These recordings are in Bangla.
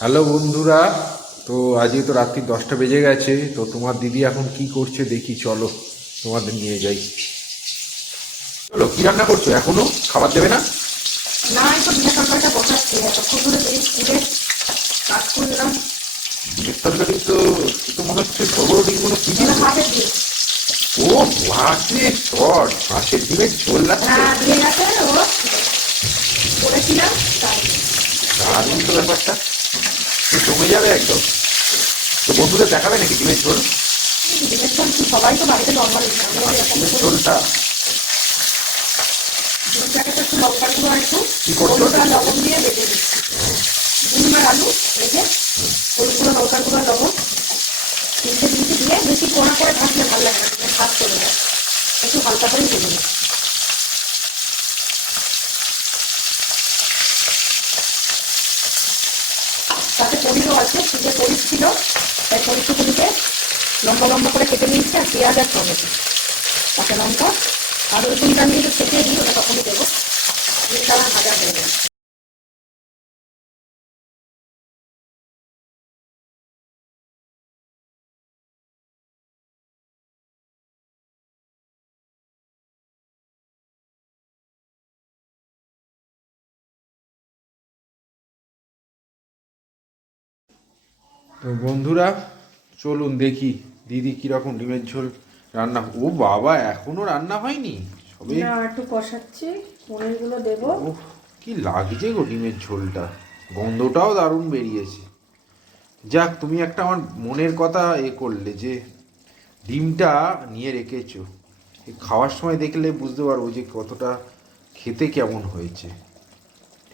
হ্যালো বন্ধুরা, তো আজকে তো রাত্রি 10টা বেজে গেছে। তো তোমার দিদি এখন কি করছে দেখি, চলো তোমাদের নিয়ে যাই। চলো, কি রান্না করছো? এখনো খাবার দেবে না? না, একটু ডিমের তরকারিটা বসাচ্ছি, এতক্ষণ ধরে বেরিয়ে স্কুলে কাজ করলাম। ডিমের তরকারি তো তো মনে হচ্ছে বড় বড় ডিমগুলো কি দিয়েছে? হাফের ডিম। ও মাছের শট, মাছের ডিমের ঝোল লাগছে। হ্যাঁ, দিয়ে গেছে ও, বলেছিলাম তাই। দারুণ তো ব্যাপারটা, তো জমে যাবে একদম। তো বন্ধুদের দেখাবে নাকি ডিমের ঝোল? ডিমের ঝোল কি সবাই তো বাড়িতে নর্মাল ডিমের ঝোলটা ডিমের প্যাকেটে একটু লঙ্কার গুঁড়ো একটু কি করছো? হলুদ আর লবণ দিয়ে বেটে দিচ্ছি। ডিম আর আলু রেখে হলুদ গুঁড়ো, লঙ্কার গুঁড়ো, লবণ তিনটে দিয়ে বেশি কোনা করে ভাজলে ভালো লাগে না, ভাত চলে যায়, একটু হালকা করে ভেজে নিই। তাতে পনিরও আছে, ফ্রিজে পনির ছিল, তাই পনিরটুকুনিকে লম্বা লম্বা করে কেটে নিয়েছি, আর পেঁয়াজ আর টমেটো, কাঁচা লঙ্কা আর রসুনটা নিয়ে একটু ছেঁকে দিই, ওটা তখনই দেবো, এটা আমার ভাজা হয়ে যাবে। তো বন্ধুরা, চলুন দেখি দিদি কিরকম ডিমের ঝোল রান্না। ও বাবা, এখনো রান্না হয়নি? সবে না, একটু কষাচ্ছি, পনিরগুলো দেবো। ও, কি লাগছে গো ডিমের ঝোলটা, গন্ধটাও দারুণ বেরিয়েছে। যাক, তুমি একটা আমার মনের কথা করলে যে ডিমটা নিয়ে রেখেছো, খাওয়ার সময় দেখলে বুঝতে পারবো যে কতটা খেতে কেমন হয়েছে।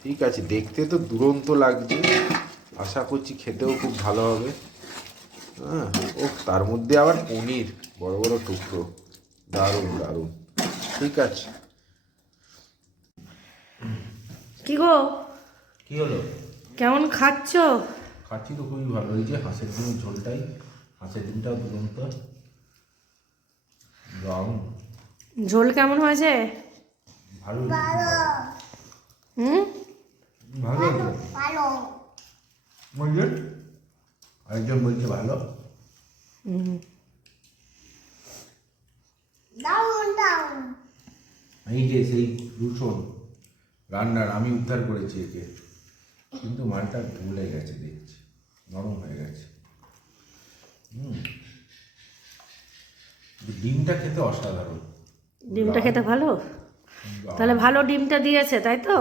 ঠিক আছে, দেখতে তো দুরন্ত লাগছে, আশা করছি খেতেও খুব ভালো হবে। হ্যাঁ, ও তার মধ্যে আবার পনির, বড় বড় টুকরো, দারুণ দারুণ। ঠিক আছে। কি গো, কি হলো? কেমন খাচ্ছ? খাচ্ছি তো খুবই ভালো। এই যে হাঁসের ডিমের ঝোলটাই, হাঁসের ডিমটাও দুরন্ত, দারুণ। ঝোল কেমন হয়েছে? ভালো হুম, ভালো ভালো বলছেন, আরেকজন বলছে ভালো। এই যে সেই রুসন রান্নার, আমি উদ্ধার করেছি একে, কিন্তু মালটা গলে গেছে, দেখছি নরম হয়ে গেছে। ডিমটা খেতে অসাধারণ। ডিমটা খেতে ভালো, তাহলে ভালো ডিমটা দিয়েছে, তাই তো?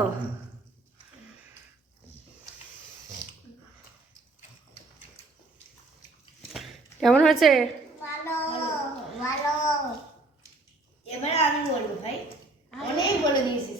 কেমন হয়েছে? ভালো ভালো। এবারে আমি বলবো ভাই, অনেক বলে দিয়েছিস।